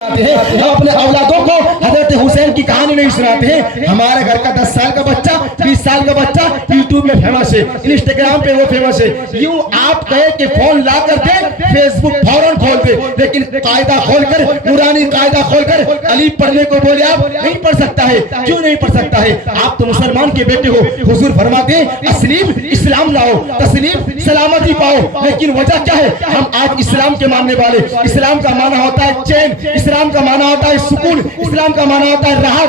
हम अपने औलादों को हजरत हुसैन की कहानी नहीं सुनाते हैं। हमारे घर का 10 साल का बच्चा 20 साल का बच्चा यूट्यूब में फेमस है, इंस्टाग्राम पे वो फेमस है। यूं आप कहे कि फोन ला कर दे, फेसबुक फौरन खोल दे, लेकिन कायदा खोलकर नूरानी कायदा खोलकर अली पढ़ने को बोले आप नहीं पढ़ सकता है। क्यों नहीं पढ़ सकता है? आप तो मुसलमान के बेटे हो। हुजूर फरमाते हैं तस्लीम इस्लाम लाओ, तस्लीम सलामती पाओ। लेकिन वजह क्या है? हम आज इस्लाम के मानने वाले, इस्लाम का माना होता है चैन, इस्लाम का माना होता है सुकून, इस्लाम का माना होता है राहत।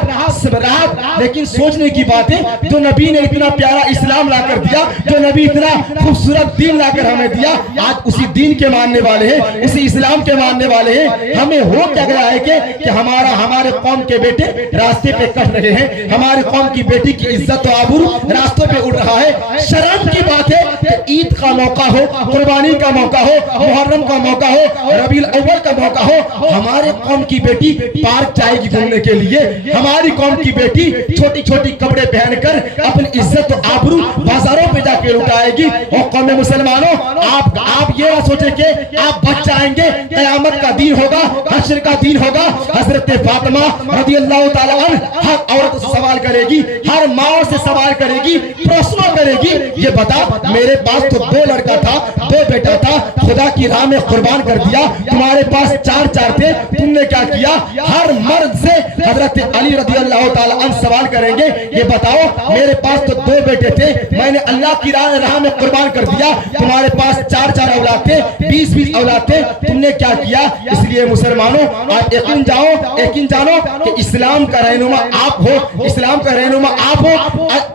लेकिन सोचने की बात है, जो नबी ने इतना प्यारा इस्लाम लाकर दिया, जो नबी इतना खूबसूरत दीन लाकर हमें दिया, आज उसी दीन के मानने वाले हैं, उसी इस्लाम के मानने वाले हैं। हमें हो क्या गया है कि हमारे कौम के बेटे रास्ते पे कट रहे हैं, हमारे कौम की बेटी की इज्जत और आबरू रास्तों पे उड़ रहा है। शर्म की बात है कि ईद का मौका हो, कुर्बानी का मौका हो, मुहर्रम का मौका हो, रबीउल अव्वल का मौका हो, हमारे कौम की बेटी पार्क जाएगी घूमने के लिए, हमारी कौम की बेटी छोटी छोटी कपड़े पहनकर अपनी इज्जत और आबरू बाजारों पे जाके लुटाएगी। और कौम मुसलमानों, आप ये ना सोचे कि आप बच जाएंगे, कयामत का दिन होगा, हश्र का दिन होगा। हजरत फातिमा रज़ियल्लाहु ताला अन्हा हर औरत से सवाल करेगी, हर माँ से सवाल करेगी, प्रश्न करेगी, ये बता मेरे पास तो 2 लड़का था, 2 बेटा था, खुदा की राह में कुर्बान कर दिया, तुम्हारे पास 4 थे, तुमने क्या किया? हर मर्द से हजरत अली रज़ियल्लाहु ताला अन्हु सवाल करेंगे, ये बताओ मेरे पास तो 2 बेटे थे, मैंने अल्लाह की राह में कुर्बान कर दिया, तुम्हारे पास 4 औलाद थे, 20 औलाद थे, तुमने क्या किया? इसलिए मुसलमानों, आप यकीन जानो कि इस्लाम का रहनुमा आप हो, इस्लाम का रहनुमा आप हो।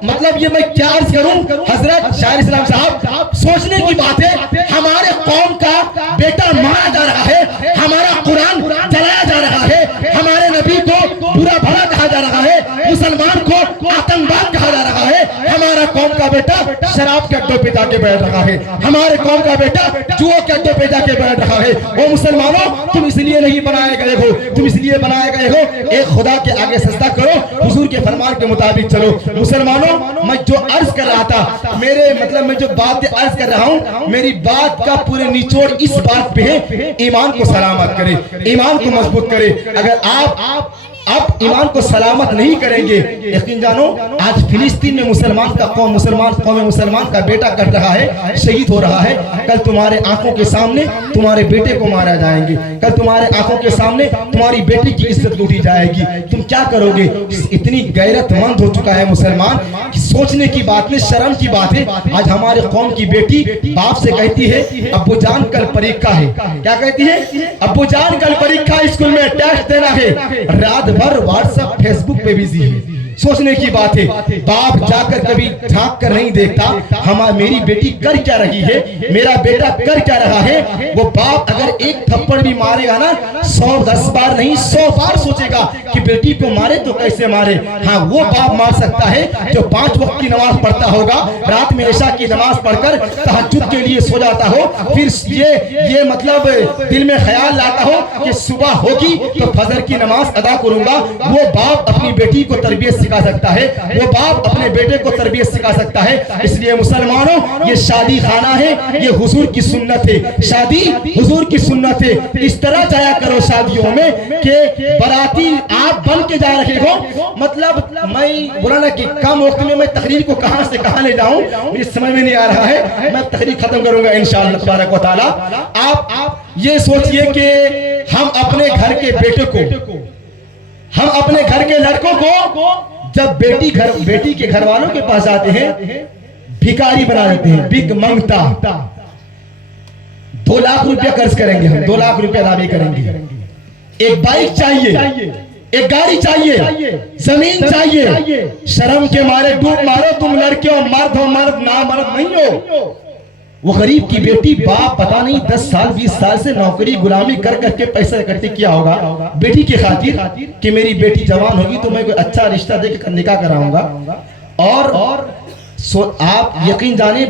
मतलब ये मैं क्या अर्ज करूं हजरत शायर इस्लाम साहब, सोचने की बात है, हमारे कौम का बेटा मारा जा रहा है, हमारा कुरान जलाया जा रहा है, हमारे नबी को बुरा भला कहा जा रहा है, मुसलमान को आतंकवाद कहा जा रहा है, हमारा कौम का बेटा शराब के अड्डों पे जाके बैठ रहा है, हमारे कौम का बेटा जुओ के अड्डों पे जाके बैठ रहा है। वो मुसलमानों, तुम इसलिए नहीं बनाए गए हो, तुम इसलिए बनाए गए हो एक खुदा के आगे सजदा करो, हुजूर के फरमान के मुताबिक चलो। मुसलमानों, मैं जो अर्ज कर रहा था, मैं जो बात अर्ज कर रहा हूँ, मेरी बात का पूरे निचोड़ इस बात पे है, ईमान को सलामत करे, ईमान को मजबूत करे। अगर आप ईमान को सलामत नहीं करेंगे, यकीन जानो आज फिलिस्तीन में कौम मुसलमान का बेटा कट रहा है, शहीद हो रहा है। कल तुम्हारे आंखों के सामने तुम्हारे बेटे को मारा जाएंगे, कल तुम्हारे आंखों के सामने तुम्हारी बेटी की इज्जत लूटी जाएगी। तुम क्या करोगे? इतनी गैरतमंद हो चुका है मुसलमान कि सोचने की बात नहीं, शर्म की बात है। आज हमारे कौम की बेटी बाप से कहती है, अब्बू जान कल परीक्षा है। क्या कहती है? अब्बू जान कल परीक्षा, स्कूल में टेस्ट देना है। रात भर व्हाट्सएप फेसबुक पे बिजी है। सोचने की बात है, बाप जाकर कभी झांक कर नहीं देखता, मेरी बेटी कर क्या रही है, मेरा बेटा कर क्या रहा है। वो बाप अगर एक थप्पड़ भी मारेगा ना, 110 बार नहीं 100 बार सोचेगा कि बेटी को मारे तो कैसे मारे। हाँ, वो बाप मार सकता है जो 5 वक्त की नमाज पढ़ता होगा, रात में इशा की नमाज पढ़कर तहज्जुद के लिए सो जाता हो, फिर ये मतलब दिल में ख्याल लाता हो कि सुबह होगी तो फजर की नमाज अदा करूंगा। वो बाप अपनी बेटी को तरबियत सिखा सकता है, वो बाप अपने बेटे को तरबियत सिखा सकता है। इसलिए मुसलमानों, ये शादी खाना है, ये हुजूर की सुन्नत है, शादी हुजूर की सुन्नत है। इस तरह जाया करो शादियों में कि बाराती आप बन के जा रहे हो। मतलब मैं बोला ना कि कम वक्त में मैं तकरीर को कहां से कहां ले जाऊं, मुझे समझ में नहीं आ रहा है। मैं तकरीर खत्म करूंगा इंशाअल्लाह तबारक व तआला। आप ये सोचिए कि हम अपने घर के बेटे को, हम अपने घर के लड़कों को जब बेटी के घर वालों के पास आते हैं, भिखारी बना देते हैं, भिख मांगता। 2 लाख रुपया खर्च करेंगे हम, 2 लाख रुपया दावी करेंगे, एक बाइक चाहिए, एक गाड़ी चाहिए, जमीन चाहिए। शर्म के मारे डूब मारो, तुम लड़के हो, मर्द हो, ना मर्द नहीं हो। वो गरीब की बेटी, बाप पता नहीं 10 साल 20 साल से नौकरी गुलामी कर करके पैसा इकट्ठे किया होगा बेटी की खातिर कि मेरी बेटी जवान होगी तो मैं कोई अच्छा रिश्ता देकर निकाह कराऊंगा। और आप यकीन जाने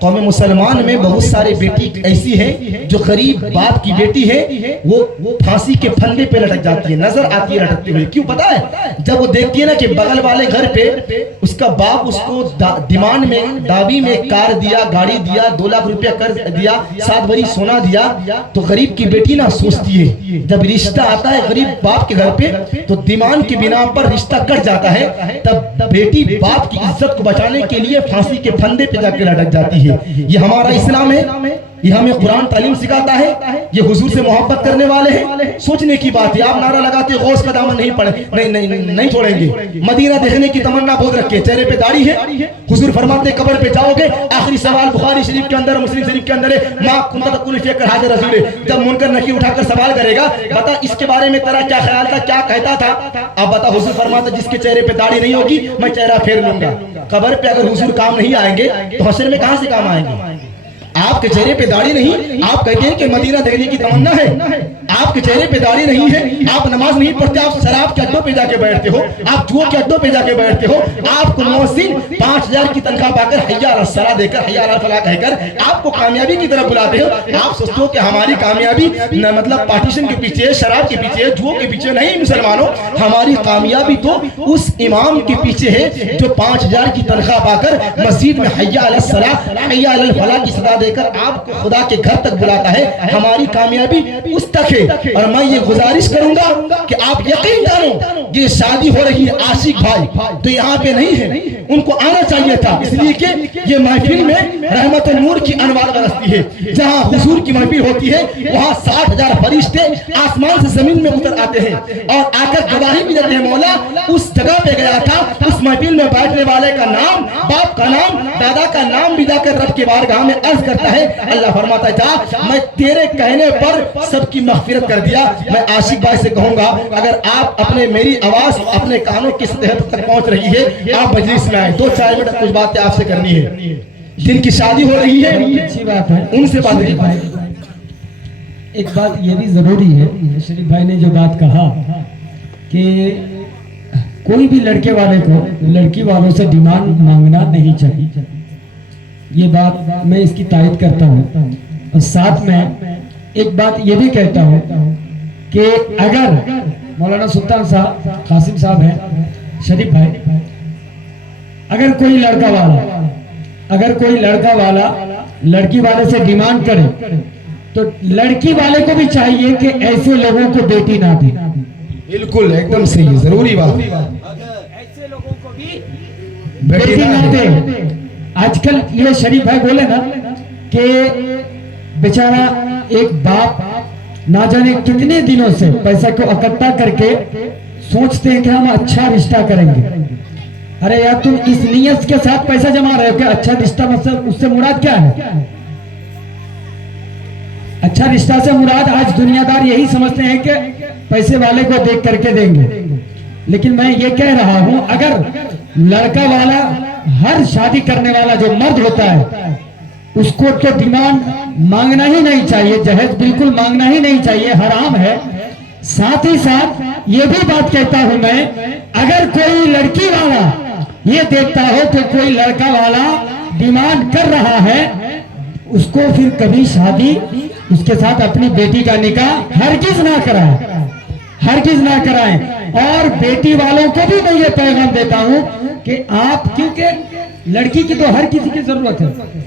कौम मुसलमान में बहुत सारे बेटी ऐसी हैं जो गरीब बाप की बेटी है, वो फांसी के फंदे पे लटक जाती है, नजर आती है लटकती हुई। क्यों पता है? जब वो देखती है ना कि बगल वाले घर पे उसका बाप उसको डिमांड में दावी में कार दिया, गाड़ी दिया, 2 लाख रुपया कर्ज दिया, 7 भरी सोना दिया, तो गरीब की बेटी ना सोचती है जब रिश्ता आता है गरीब बाप के घर पे तो डिमांड के बिना पर रिश्ता कट जाता है, तब बेटी बाप की इज्जत को बचाने के लिए फांसी के फंदे पे जाकर लटक जाती है। ये हमारा इस्लाम है, ये हमें कुरान तालीम सिखाता है, ये हुजूर से मोहब्बत करने वाले हैं। सोचने की बात है, आप नारा लगाते गौस का दामन नहीं पड़े, नहीं छोड़ेंगे। मदीना देखने की तमन्ना बहुत रखे, चेहरे पे दाढ़ी है, हुजूर फरमाते कब्र पे जाओगे, आखिरी सवाल बुखारी शरीफ के अंदर, मुस्लिम शरीफ के अंदर है, मां कुंत कुल फिकर हाजिर रसूल, जब मुनकर नकी उठाकर सवाल करेगा, बता इसके बारे में तेरा क्या ख्याल था, क्या कहता था? अब बता, हुजूर फरमाते जिसके चेहरे पे दाढ़ी नहीं होगी मैं चेहरा फेर लूंगा। कब्र पे अगर हुजूर काम नहीं आएंगे तो हशर में कहां से काम आएंगे? आपके चेहरे पे दाढ़ी नहीं, आप कहते हैं कि मदीना देखने की तमन्ना है, आपके चेहरे पे दाढ़ी नहीं है, आप नमाज नहीं पढ़ते, आप शराब के अड्डों पे जाके बैठते हो, आप जुआ के अड्डों पे जाके बैठते हो, आपको मुअज्जिन 5000 की तनख्वाह पाकर हैया अला सलाह देकर, हैया अला फलाह कहकर आपको कामयाबी की तरफ बुलाते हो। आप सोचते हो कि हमारी कामयाबी मतलब पार्टीशन के पीछे, शराब के पीछे, जुओं के पीछे नहीं मुसलमानों, हमारी कामयाबी तो उस इमाम के पीछे है जो 5000 की तनख्वाह पाकर मस्जिद में हैया अला सलाह, हैया अला फलाह की सदा देकर आपको खुदा के घर तक बुलाता है। हमारी कामयाबी उस तक है। और मैं ये गुजारिश करूंगा कि आप यकीन जानो, ये शादी हो रही है आशिक भाई तो यहाँ पे नहीं है, उनको आना चाहिए था, इसलिए कि ये महफिल में रहमत नूर की अनवार बरसती है। जहाँ हुजूर की महफिल होती है वहाँ 60,000 फरिश्ते आसमान से जमीन में उतर आते हैं और आकर गवाही भी देते हैं, मौला उस जगह पे गया था, उस महफिल में बैठने वाले का नाम, बाप का नाम, दादा का नाम भी जाकर रब के बारगाह में अर्ज करता है। अल्लाह फरमाता था मैं तेरे कहने पर सबकी मग़फ़िरत कर दिया। मैं आशिक भाई से कहूंगा, अगर आप अपने मेरी आवाज अपने कानों की सतह तक पहुंच रही है, आप मजलिस में आए, 2-4 मिनट कुछ बातें आपसे करनी है। जिनकी शादी हो रही है अच्छी बात है, उनसे बात भाई। एक बात ये भी जरूरी है, शरीफ भाई ने जो बात कहा कि कोई भी लड़के वाले को लड़की वालों से डिमांड मांगना नहीं चाहिए, ये बात मैं इसकी तायद करता हूँ। और साथ में एक बात ये भी कहता हूँ कि अगर मौलाना सुल्तान साहब, कासिम साहब हैं, शरीफ भाई, अगर कोई लड़का वाला लड़की वाले से डिमांड करे तो लड़की वाले को भी चाहिए कि ऐसे लोगों को बेटी ना दे। बिल्कुल एकदम सही, जरूरी बात, ऐसे लोगों को भी बेटी ना दे। आजकल ये शरीफ भाई बोले ना कि बेचारा एक बाप ना जाने कितने दिनों से पैसा को इकट्ठा करके सोचते हैं कि हम अच्छा रिश्ता करेंगे। अरे यार, तुम इस नियत के साथ पैसा जमा रहे हो कि अच्छा रिश्ता, मतलब उससे मुराद क्या है? अच्छा रिश्ता से मुराद आज दुनियादार यही समझते हैं कि पैसे वाले को देख करके देंगे। लेकिन मैं ये कह रहा हूं, अगर लड़का वाला, हर शादी करने वाला जो मर्द होता है उसको तो डिमांड मांगना ही नहीं चाहिए, जहेज बिल्कुल मांगना ही नहीं चाहिए, हराम है। साथ ही साथ ये भी बात कहता हूं मैं, अगर कोई लड़की वाला ये देखता हो कि कोई लड़का वाला डिमांड कर रहा है, उसको फिर कभी शादी, उसके साथ अपनी बेटी का निकाह हरगिज ना कराएं, हरगिज ना कराएं। और बेटी वालों को भी मैं ये पैगाम देता हूं कि आप, क्योंकि लड़की की तो हर किसी की जरूरत है,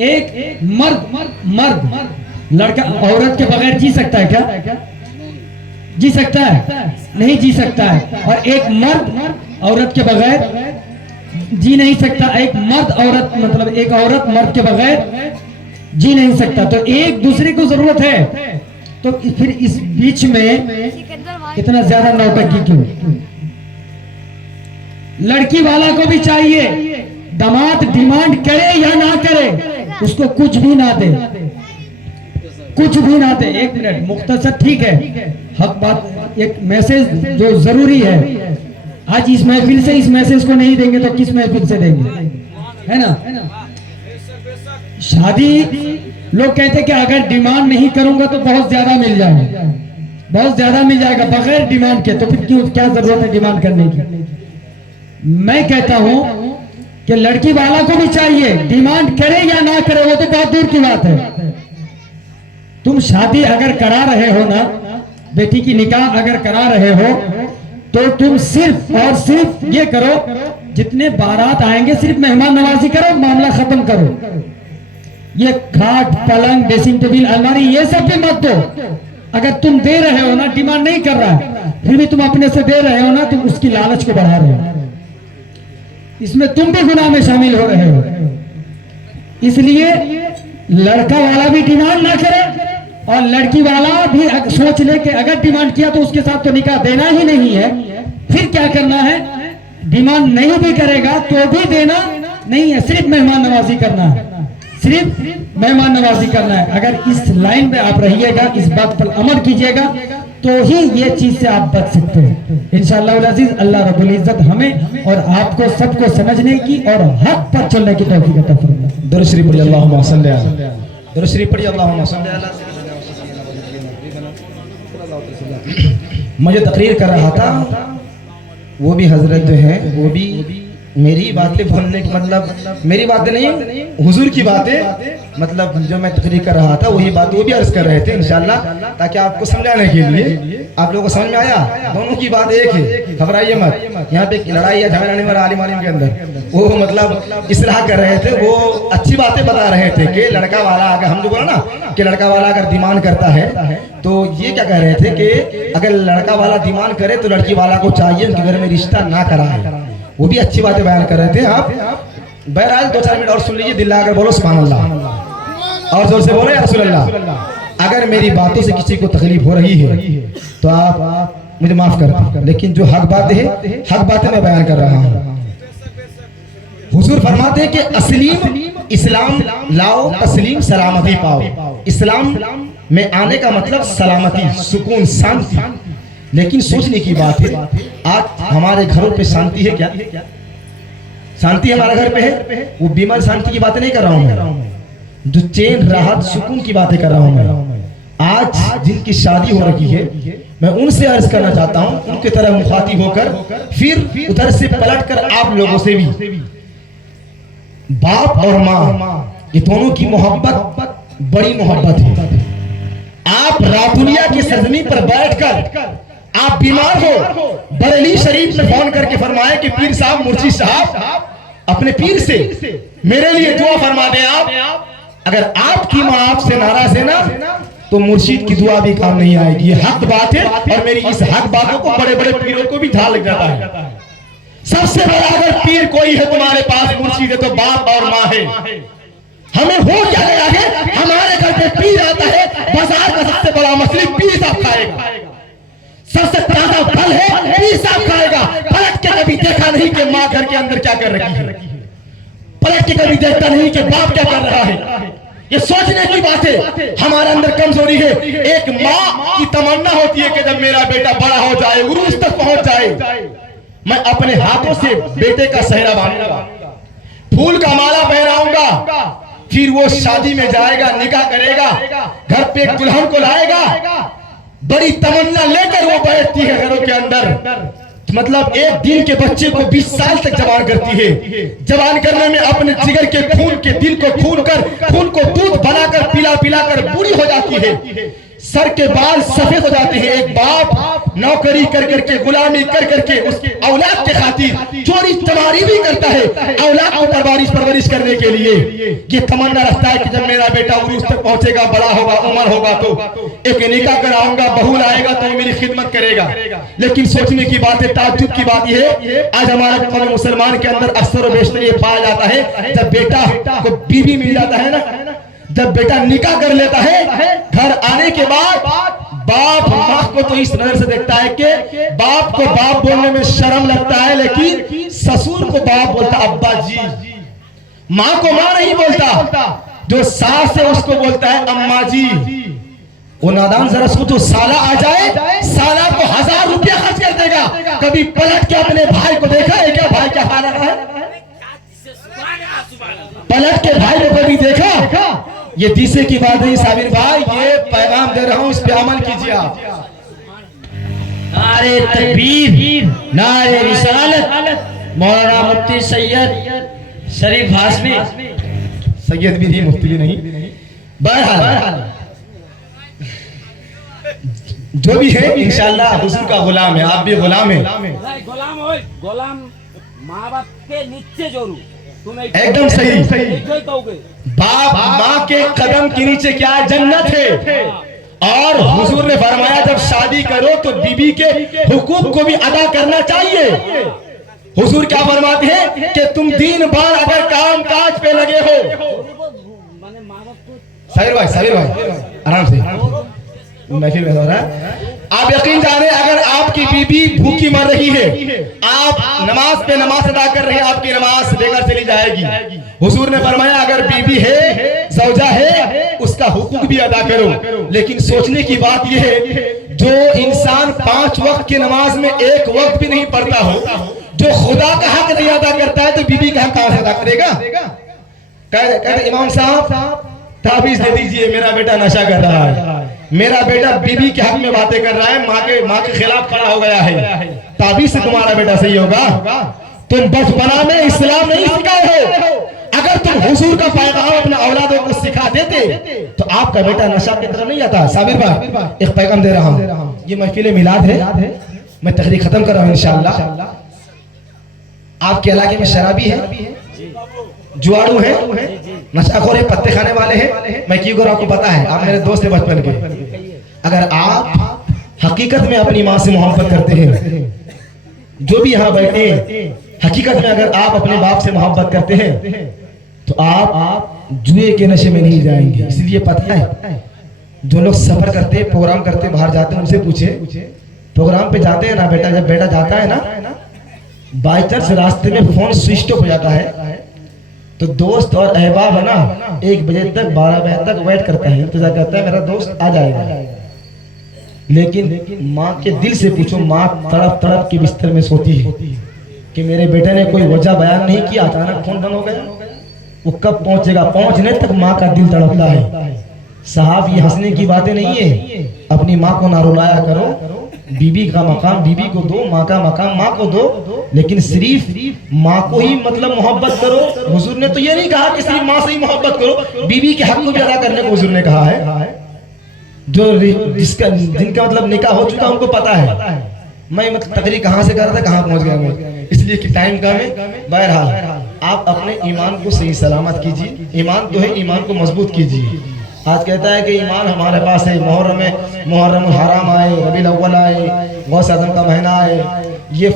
एक मर्द लड़का औरत के बगैर जी सकता है क्या? जी सकता है? नहीं जी सकता है। और एक मर्द औरत के बगैर जी नहीं सकता, एक मर्द औरत, मतलब एक औरत मर्द के बगैर जी नहीं सकता। तो एक दूसरे को जरूरत है, तो फिर इस बीच में इतना ज्यादा नौटंकी क्यों? लड़की वाला को भी चाहिए, दामाद डिमांड करे या ना करे, उसको कुछ भी ना दे, कुछ भी ना दे। 1 मिनट मुख्तसर, ठीक है, हक बात, एक मैसेज जो जरूरी है, आज इस महफिल से इस मैसेज को नहीं देंगे तो किस महफिल से देंगे, है ना? शादी लोग कहते हैं कि अगर डिमांड नहीं करूंगा तो बहुत ज्यादा मिल जाएगा, बहुत ज्यादा मिल जाएगा बगैर डिमांड के, तो फिर क्यों, क्या जरूरत है डिमांड करने की? मैं कहता हूं कि लड़की वाला को भी चाहिए, डिमांड करे या ना करे वो तो बहुत दूर की बात है। तुम शादी अगर करा रहे हो ना, बेटी की निकाह अगर करा रहे हो, तो तुम सिर्फ और सिर्फ ये करो, जितने बारात आएंगे सिर्फ मेहमान नवाजी करो, मामला खत्म करो। ये खाट पलंग ड्रेसिंग टेबल अलमारी ये सब भी मत दो। अगर तुम दे रहे हो ना, डिमांड नहीं कर रहा है, फिर भी तुम अपने से दे रहे हो ना, तुम उसकी लालच को बढ़ा रहे हो, इसमें तुम भी गुनाह में शामिल हो रहे हो। इसलिए लड़का वाला भी डिमांड ना करे और लड़की वाला भी सोच ले कि अगर डिमांड किया तो उसके साथ तो निकाह देना ही नहीं है, फिर क्या करना है, डिमांड नहीं भी करेगा तो भी देना नहीं है, सिर्फ मेहमान नवाजी करना है, सिर्फ मेहमान नवाजी करना है। अगर इस लाइन पे आप रहिएगा, इस बात पर अमल कीजिएगा, तो ही ये चीज से आप बच सकते हैं इंशाअल्लाह अज़ीज। अल्लाह रब्बुल इज्जत हमें और आपको सबको समझने की और हक पर चलने की तौफीक अता फरमाए। दुरूद शरीफ पढ़िए, अल्लाहुम्मा सल्ली अला, दुरूद शरीफ पढ़िए, अल्लाहुम्मा सल्ली अला। मुझे तकरीर कर रहा था, वो भी हजरत जो है वो भी मेरी बातें बोलने की मतलब मेरी बातें नहीं, हुजूर की बातें, मतलब जो मैं तकरीर कर रहा था वही बात वो भी अर्ज कर रहे थे इंशाल्लाह, ताकि आपको समझाने के लिए। आप लोगों को समझ में आया? दोनों की बात एक है, घबराइए मत। यहाँ पे लड़ाई या झगड़ा नहीं हो रहा आलिम के अंदर। वो मतलब इसलाह कर रहे थे, वो अच्छी बातें बता रहे थे कि लड़का वाला अगर, हम जो बोला ना कि लड़का वाला अगर डिमांड करता है, तो ये क्या कह रहे थे कि अगर लड़का वाला डिमांड करे तो लड़की वाला को चाहिए उनके घर में रिश्ता ना कराए। वो भी अच्छी बातें बयान कर रहे थे आप। बहरहाल 2-4 मिनट और सुन लीजिए, दिल लगाकर बोलो सुभान अल्लाह, और जोर से बोलो या रसूल अल्लाह। अगर मेरी बातों से किसी को तकलीफ हो रही है तो आप मुझे माफ कर दें, लेकिन जो हक बातें हैं, हक बातें मैं बयान कर रहा हूँ। हुजूर फरमाते हैं कि असलीम इस्लाम लाओ, तस्लीम सलामती पाओ। इस्लाम में आने का मतलब सलामती, सुकून, शांति। लेकिन सोचने की बात है, आज हमारे घरों पे शांति है क्या? शांति हमारे घर पे है? वो बीमार शांति की बातें नहीं कर रहा हूं मैं, जो चैन राहत सुकून की बातें कर रहा हूं मैं। आज जिनकी शादी हो रही है, मैं उनसे अर्ज करना चाहता हूं, उनकी तरह मुखातिब होकर, फिर उधर से पलटकर आप लोगों से भी, बाप और माँ ये दोनों की मोहब्बत बड़ी मोहब्बत है। आप रातुनिया की सरजमी पर बैठकर आप बीमार हो, बरेली शरीफ में फोन करके फरमाए कि पीर साहब, मुर्शिद साहब, अपने पीर से मेरे लिए दुआ फरमा दें आप। अगर आपकी माँ आपसे नाराज है ना, तो मुर्शिद की दुआ भी काम नहीं आएगी। ये हक बात है, और मेरी इस हक बातों को बड़े बड़े पीरों को भी ध्यान लग जाता है। सबसे बड़ा अगर पीर कोई है तुम्हारे पास, मुर्शिद है, तो बाप और माँ है। हमें हो क्या गया है, हमारे घर पे पीर आता है, बाजार का सबसे बड़ा मछली पीर साहब खाएगा, सबसे ज्यादा फल है पीर साहब खाएगा। पलट के कभी देखा नहीं कि माँ घर के अंदर क्या कर रही है, पलट के कभी देखता नहीं कि बाप क्या कर रहा है। ये सोचने की बात है, हमारे अंदर कमजोरी है। एक माँ की तमन्ना होती है कि जब मेरा बेटा बड़ा हो जाए, उरूस तक पहुंच जाए, मैं अपने हाथों से बेटे का सेहरा बांधूंगा, फूल का माला पहनाऊंगा, फिर वो शादी में जाएगा, निकाह करेगा, घर पे एक दुल्हन को लाएगा। बड़ी तमन्ना लेकर वो बैठती है घरों के अंदर। मतलब एक दिन के बच्चे को 20 साल तक जवान करती है। जवान करने में अपने जिगर के खून के दिल को खून को दूध बनाकर पिला पिलाकर बूढ़ी हो जाती है। सर के बाल सफेद हो जाते हैं। एक बाप नौकरी कर करके, गुलामी कर करके उसके औलाद के खातिर चोरी चमारी भी करता है, औलाद को परवरिश करने के लिए। ये तमन्ना रखता है कि जब मेरा बेटा उरूस तक पहुंचेगा, बड़ा होगा, उम्र होगा, तो एक निकाह कराऊंगा, बहू लाएगा तो मेरी खिदमत करेगा। लेकिन सोचने की बात है, ताज्जुब की बात यह है, आज हमारे कौम मुसलमान के अंदर अक्सर और बेशतर ये पाया जाता है, जब बेटा को बीवी मिल जाता है ना, जब बेटा निकाह कर लेता है, घर आने के बाद बाप माँ को तो इस नजर से देखता है कि बाप को बाप बोलने में शर्म लगता है, लेकिन ससुर को बाप बोलता अब्बा जी, माँ को माँ नहीं बोलता। जो सास है उसको बोलता है अम्मा जी। वो नादान जरा उसको जो साला आ जाए, साला को 1000 रुपया खर्च कर देगा। कभी पलट के अपने भाई को देखा है क्या? भाई क्या खा रहा है? पलट के भाई को कभी देखा? ये तीसरे की बात नहीं साबिर भाई, ये पैगाम दे रहा हूं, इस पे अमल कीजिए आप। नारे तकबीर, नारे रिसालत, मौलाना मुफ्ती सैयद शरीफ हाशमी सैयद भी नहीं, मुफ्ती भी नहीं। बहरहाल जो भी है इंशाल्लाह हुजूर का गुलाम है, आप भी गुलाम है। গোলাম মা বাপকে নিচে জরু তুমি एकदम सही। এইটাই কওগে बाप माँ के कदम के नीचे क्या है? जन्नत है। और हुजूर ने फरमाया जब शादी करो तो बीबी के हुकूक को भी अदा करना चाहिए। हुजूर क्या फरमाते हैं कि तुम दिन भर अगर काम काज पे लगे हो, মানে মা বাপকে साबिर भाई आराम से महफिल में हो रहा है। आप यकीन जाने अगर आपकी बीबी भूखी मर रही है, आप नमाज पे नमाज अदा कर रहे हैं, आपकी नमाज लेकर चली जाएगी। हुजूर ने फरमाया अगर बीबी है, सौजा है, उसका हुकूक भी अदा करो। लेकिन सोचने की बात यह है जो इंसान 5 वक्त की नमाज में 1 वक्त भी नहीं पढ़ता हो, जो खुदा का हक नहीं अदा करता है, तो बीबी का हक कहां से अदा करेगा? कहते इमाम साहब ताबीज दे दीजिए, मेरा बेटा नशा कर रहा है, मेरा बेटा बीबी के हक में बातें कर रहा है, माँ के खिलाफ खड़ा हो गया है, ताबीज से तुम्हारा बेटा सही होगा? तुम बचपना में इस्लाम नहीं सिखाए हो। अगर तुम हुजूर का पैगाम अपने औलादों को सिखा देते तो आपका बेटा नशा की तरफ नहीं आता। साबिर भाई एक पैगाम दे रहा हूँ, ये महफिल मिलाद है, मैं तकरीर खत्म कर रहा हूँ इंशाअल्लाह। आपके इलाके में शराबी है, जुआड़ू है, नशाखोर है, पत्ते खाने वाले हैं, मैं क्यों करूं आपको पता है, आप मेरे दोस्त हैं बचपन के। अगर आप हकीकत में अपनी माँ से मोहब्बत करते हैं, जो भी यहाँ बैठे हकीकत में अगर आप अपने बाप से मोहब्बत करते हैं तो आप जुए के नशे में नहीं जाएंगे। इसलिए पता है जो लोग सफर करते, प्रोग्राम करते, बाहर जाते हैं, उनसे पूछे प्रोग्राम पे जाते हैं ना बेटा, जब बेटा जाता है ना बाई चांस रास्ते में फोन स्विच ऑफ हो जाता है तो दोस्त और अहबाब है ना 1 बजे तक 12 बजे तक वेट करता है, इंतजार करता है मेरा दोस्त आ जाएगा। लेकिन माँ के दिल से पूछो, माँ तड़प तड़प के बिस्तर में सोती है कि मेरे बेटे ने कोई वजह बयान नहीं किया, अचानक फोन बंद हो गया, वो कब पहुंचेगा? पहुंचने तक माँ का दिल तड़पता है। साहब ये हंसने की बातें नहीं है, अपनी माँ को ना रुलाया करो, बीबी का मकाम बीबी को दो, माँ का मकाम माँ को दो, लेकिन सिर्फ माँ को ही मतलब मोहब्बत करो। हुजूर ने तो ये नहीं कहा कि सिर्फ माँ से ही मोहब्बत करो, बीबी के हक को भी अदा करने को हुजूर ने कहा है। जो जिनका मतलब निकाह हो चुका उनको पता है। मैं मतलब तकरीर कहाँ से कर रहा था, कहाँ पहुंच गया मैं, इसलिए कि टाइम कम है। बहरहाल आप अपने ईमान को सही सलामत कीजिए, ईमान तो है, ईमान को मजबूत कीजिए। आज कहता है कि ईमान हमारे पास है, मुहर्रम हराम आए, रबीउल अव्वल आए, गौस आजम का महीना आए, ये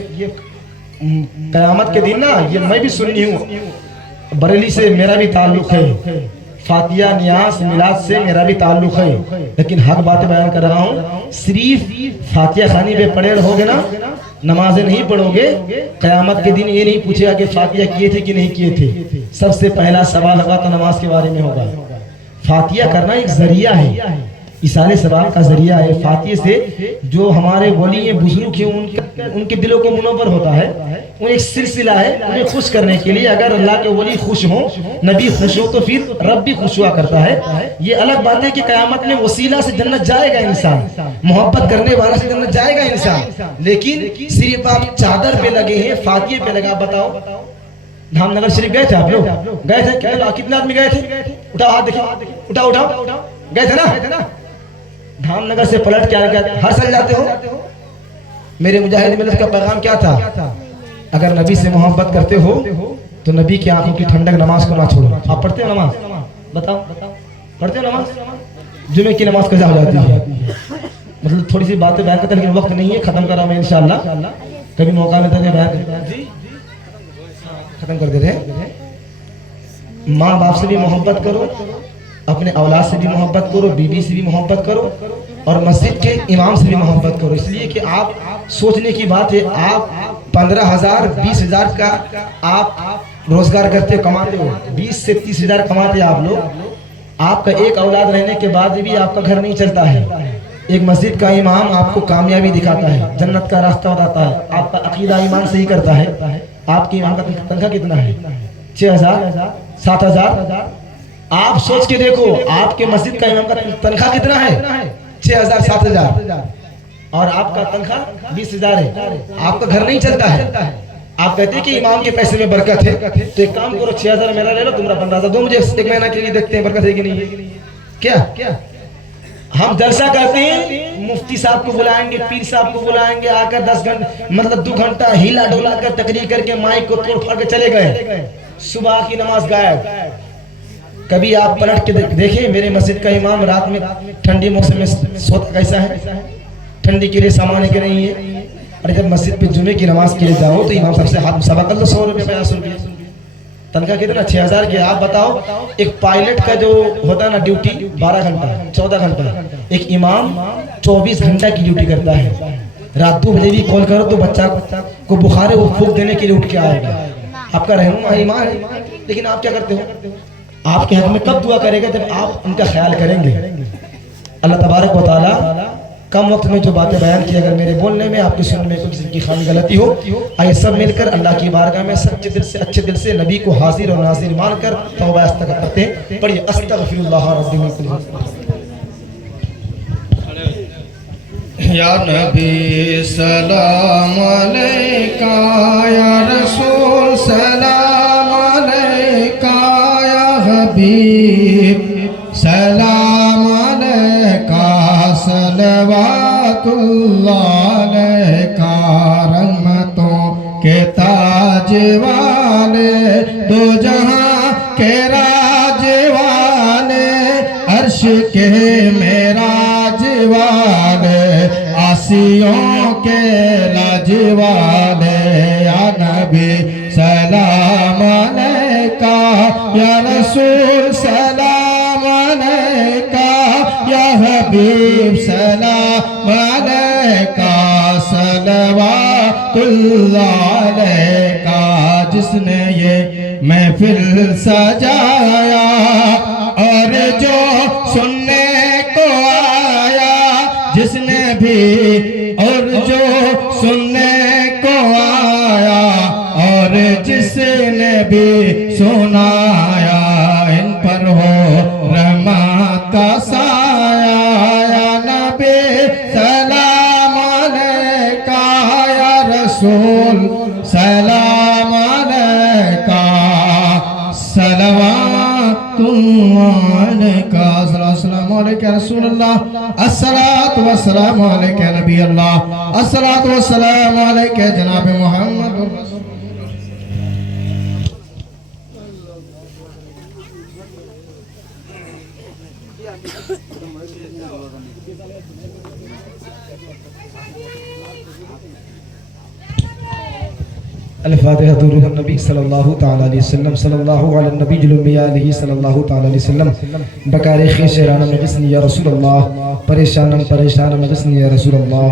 कयामत के दिन ना, ये मैं भी सुनी हूँ, बरेली से मेरा भी ताल्लुक है, फातिया नियाज मिलाद से मेरा भी ताल्लुक है, लेकिन हक बातें बयान कर रहा हूँ। सिर्फ फातिया खानी पे पड़े रहोगे ना, नमाजें नहीं पढ़ोगे, कयामत के दिन ये नहीं पूछेगा कि फातिया किए थे कि नहीं किए थे। सबसे पहला सवाल होगा तो नमाज के बारे में होगा। फातिया करना एक जरिया है, इसाले सवाल का जरिया है। फातिया से जो हमारे वली बुजुर्ग हैं उनके दिलों को मुनव्वर होता है, वो एक सिलसिला है उन्हें खुश करने के लिए। अगर अल्लाह के वली खुश हो, नबी खुश हो, तो फिर रब भी खुश हुआ करता है। ये अलग बात है कि कयामत में वसीला से जन्नत जाएगा इंसान, मोहब्बत करने वाला से जन्नत जाएगा इंसान, लेकिन सिर्फ आप चादर पे लगे हैं, फातिया पे लगा। आप बताओ धामनगर शरीफ गए थे आप लोग? गए थे? कितने आदमी गए थे? उठाओ हाथ, देखिए, उठाओ उठाओ, गए थे ना? धामनगर से पलट के आ गया, हर साल जाते हो। मेरे मुजाहिद मिलत का पैगाम क्या था? अगर नबी से मोहब्बत करते हो तो नबी की आंखों की ठंडक नमाज को ना छोड़ो। आप पढ़ते हो नमाज? बताओ, पढ़ते हो नमाज? जुमे की नमाज कज़ा हो जाती है, मतलब थोड़ी सी बातें बयान करते, लेकिन वक्त नहीं है, खत्म कर रहा हूं मैं इंशाअल्लाह, कभी मौका मिलता है बयान खत्म कर दे रहे। माँ बाप से भी मोहब्बत करो, अपने औलाद से भी मोहब्बत करो, बीबी से भी मोहब्बत करो, और मस्जिद के इमाम से भी मोहब्बत करो। इसलिए कि आप सोचने की बात है, आप 15,000 20,000 का आप रोजगार करते हो, कमाते हो, 20 से 30,000 कमाते हैं आप लोग। आपका एक औलाद रहने के बाद भी आपका घर नहीं चलता है। एक मस्जिद का इमाम आपको कामयाबी दिखाता है, जन्नत का रास्ता बताता है, आपका अकीदा ईमान सही करता है। आपकी इमाम का तनख्वाह कितना है? 6,000 7,000? आप सोच के देखो, आपके मस्जिद का इमाम का तनख्वाह कितना है? 6,000 7,000, और आपका तनख्वाह 20,000 है। आपका घर नहीं चलता है। आप कहते हैं कि इमाम के पैसे में बरकत है, तो एक काम करो 6000 मेरा ले लो, तुम्हारा 15,000 दो मुझे, एक महीना के लिए देखते हैं बरकत है कि नहीं है। क्या हम जलसा करते हैं, मुफ्ती साहब को बुलाएंगे, पीर साहब को बुलाएंगे, आकर 10 घंटे मतलब 2 घंटा हिला डोला कर तकरीर करके माइक को तोड़ फाड़ के चले गए, सुबह की नमाज गायब। कभी आप पलट के देखें मेरे मस्जिद का इमाम रात में ठंडी मौसम में सोता कैसा है, ठंडी के लिए सामान के नहीं है। अरे जब मस्जिद पे जुमे की नमाज के लिए जाओ तो इमाम साहब से हाथ मुसाफा कर लो, 100 रुपये 50 रुपये, तनख्वाह कितना 6000 की। आप बताओ एक पायलट का जो होता है ना ड्यूटी 12 घंटा 14 घंटा, एक इमाम 24 घंटा की ड्यूटी करता है। रात 2 बजे भी कॉल करो तो बच्चा को बुखार है, वो फूंक देने के लिए उठ के आएगा। आपका रहनुमा ईमान है, लेकिन आप क्या करते हो? आपके हक में कब दुआ करेगा? जब आप उनका ख्याल करेंगे। अल्लाह तबारक व तआला कम वक्त में जो बातें बयान की, अगर मेरे बोलने में आपके सुनने में कुछ की खामी गलती हो, आइए सब मिलकर अल्लाह की बारगाह में सच्चे दिल से अच्छे दिल से नबी को हाजिर और नाजिर मानकर तौबा इस्तग़फ़ार करते हैं। पढ़िए अस्तग़फ़िरुल्लाह रब्बी मिन कुल्ली या नबी सलाम अलैका, या रसूल सलाम अलैका, या हबीब सलाम अलैका, सलवातुल्लाह अलैका, रहमतों के ताज वाले, दो जहां के राज वाले, अर्श के मेराज वाले, आसियों के लाज वाले, या नबी सलाम अलैका, या रसूल सलाम अलैका, या हबीब सलाम अलैका, सलवातुल्लाह अलैका। जिसने ये महफिल सजाया और जो सुनने को आया, जिसने भी और जो सुनने को आया और जिसने भी सुनाया, इन पर हो रहमत का साया, या नबी सलाम अलैका, या रसूल सलाम अलैका, सलवातुल्लाह अलैका, अस्सलामु अलैका रसूलुल्लाह, अस्सलातु वस्सलामु अलैका नबी अल्लाह, अस्सलातु वस्सलामु अलैका जनाब मोहम्मद। अल-फातिहा दुरूद नबी सल्लल्लाहु तआला अलैहि वसल्लम, सल्लल्लाहु अला नबी जुलुम्मी अलैहि सल्लल्लाहु तआला अलैहि वसल्लम। बकारे खिशराना मगसनी या रसूल अल्लाह, परेशान मगसनी या रसूल अल्लाह।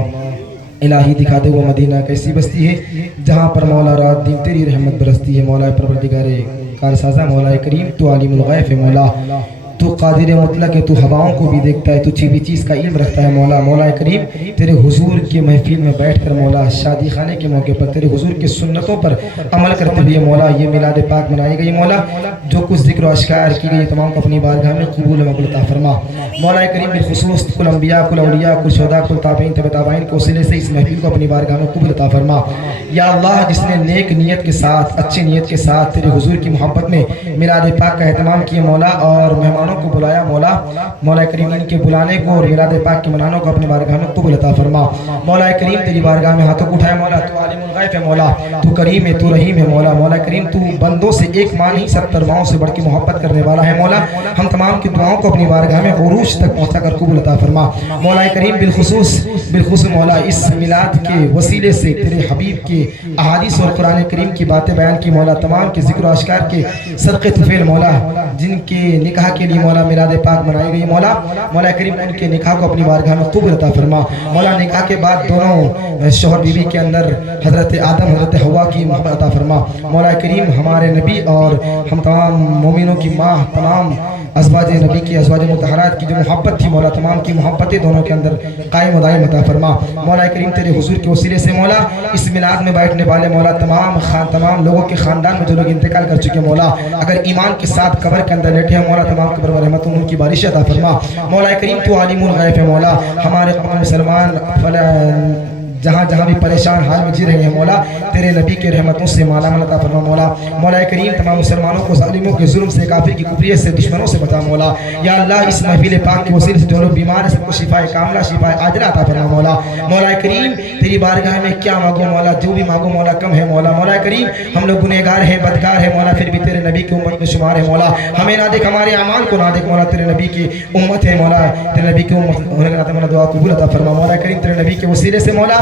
इलाही दिखा दे वो मदीना कैसी बस्ती है जहाँ पर मौला रात दिन तेरी रहमत बरसती है। मौला परवरदिगारे कारसाज़ा मौला करीम तू आलिमुल गैब है, मौला तू कादिर मुतलक है, तू हवाओं को भी देखता है, तू चीज़ चीज़ का इल्म रखता है। मौला करीम तेरे हुजूर के महफिल में बैठकर मौला शादी खाने के मौके पर तेरे हुजूर के सुन्नतों पर अमल करते हुए मौला ये मिलाद पाक मनाई गई। मौला जो कुछ जिक्र अश्कार की गई तमाम को अपनी बारगाह में कबूल मकबूल अता फरमा। मौला करीम बिलखुसूस कुल अंबिया कुल औलिया कुल शुहदा कुल ताबईन तबे ताबईन के वसीले से इस महफिल को अपनी बारगाह में कबूल अता फरमा। या अल्लाह जिसने नेक नीयत के साथ अच्छी नीयत के साथ तेरे हुजूर की मोहब्बत में मिलाद पाक का एहतमाम किया मौला और मेहमानों को बुलाया मौला करीम इनके बुलाने को और मिलाद पाक के मनानों को अपनी बारगाह में कबूल अता फरमा। मौला करीम तेरी बारगाह में हाथों को उठाए मौला तू आलिमुल गैब है, मौला तू करीम है, तू रहीम है। मौला करीम तू बंदों से एक मां नहीं 70 माओं से बढ़ के मोहब्बत करने वाला है। मौला हम तमाम की दुआओं को अपनी बारगाह में उरूज तक पहुँचा कर कबूल अता फरमा। मौला करीम बिलखुसूस मौला इस मिलाद के वसीले से तेरे हबीब के अहादीस और कुरान करीम की बातें बयान की मौला तमाम के जिक्र अश्कार के सदक़े तुफैल मौला जिनके निकाह के लिए मौला मिलाद पाक मनाई गई मौला करीम उनके निकाह को अपनी बारगाह में कबूल अता फरमा। मौला निकाह के बाद दोनों शौहर बीवी के अंदर हजरत आदम हजरत हवा की मोहब्बत अता फरमा। मौला करीम हमारे नबी और हम तमाम मोमिनों की माँ तमाम अज़वाज नबी की अज़वाज मुतहरात की जो मोहब्बत थी मौला तमाम की मोहब्बतें दोनों के अंदर कायम दायम अता फरमा। मौला करीम तेरे हुजूर के वसीले से मौला इस मिलाद में बैठने वाले मौला तमाम लोगों के ख़ानदान में जो लोग इंतकाल कर चुके मौला अगर ईमान के साथ कब्र के अंदर लेटे हैं मौला तमाम कब्र में रहमतों की बारिश अता फरमा। मौला करीम तू आलिमुल गैब है, मौला हमारे मुसलमान जहाँ जहाँ भी परेशान हाल में जी रहे हैं मौला, तेरे नबी के रहमतों से माला माल अता फरमा मौला। मौला करीम तमाम मुसलमानों को जालिमों के जुल्म से, काफिर की कुफरियत से, दुश्मनों से बचा मौला। या अल्लाह इस महफिल पाक के वसीले से जो लोग बीमार है सबको शिफाए कामला, शिफाए आजला अता फरमा मौला। मौला करीम तेरी बारगाह में क्या मांगो मौला, जो भी मांगो मौला कम है मौला। मौला करीम हम लोग गुनहगार हैं, बदकार है मौला, फिर भी तेरे नबी की उम्मत में शुमार है मौला। हमें ना देख, हमारे अमाल को ना देख मौला, तेरे नबी की उम्मत है मौला, तेरे नबी की उम्मत होने के नाते मौला दुआ कबूल अता फरमा मौला करीम। तेरे नबी के वसीले से मौला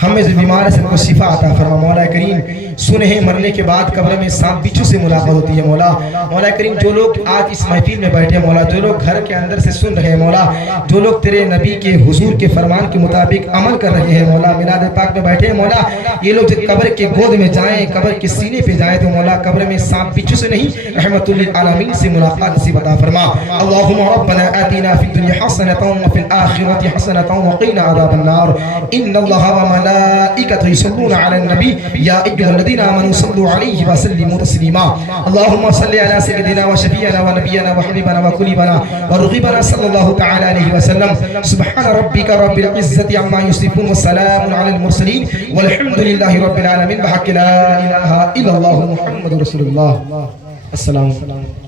हमें जो बीमार है सबको शिफा अता फरमा मौला करीम। सुने हैं मरने के बाद कब्र में सांप बिच्छू से मुलाकात होती है मौला। मौला करीम जो लोग आज इस महफिल में बैठे मौला, जो लोग घर के अंदर से सुन रहे हैं मौला, जो लोग तेरे नबी के हुजूर के फरमान के मुताबिक अमल कर रहे हैं मौला, मिलाद पाक में बैठे हैं मौला, ये लोग जब कब्र के गोद में जाएं, कब्र के सीने पे जाएं तो मौला कब्र में सांप बिच्छू से नहीं, रहमतुल लिल आलमीन से मुलाकात नसीब अता फरमा। अल्लाहुम्मा रब्बना आतिना फिद दुनिया हसनतन व फिल आखिरति हसनतन व क़िना अज़ाबन नार। इन्नल्लाहा व मलाइकतहु युसल्लूना अलन नबी या अय्युहल्लज़ीना आमनू सल्लु अलैहि व सल्लिमू तस्लीमा। अल्लाहुम्मा सल्लि अला सय्यिदिना व शफीअना व नबियना व हबीबना व कुलीबना व रग़ीबना सल्लल्लाहु तआला अलैहि व सल्लम। सुब्हान रब्बिका रब्बिल इज़्ज़ति अम्मा यसिफून व सलामुन अलल मुरसलीन वल्हम्दुलिल्लाहि रब्बिल आलमीन। बहक़ ला इलाहा इल्लल्लाहु मुहम्मदुर रसूलुल्लाह। अस्सलामु अलैकुम।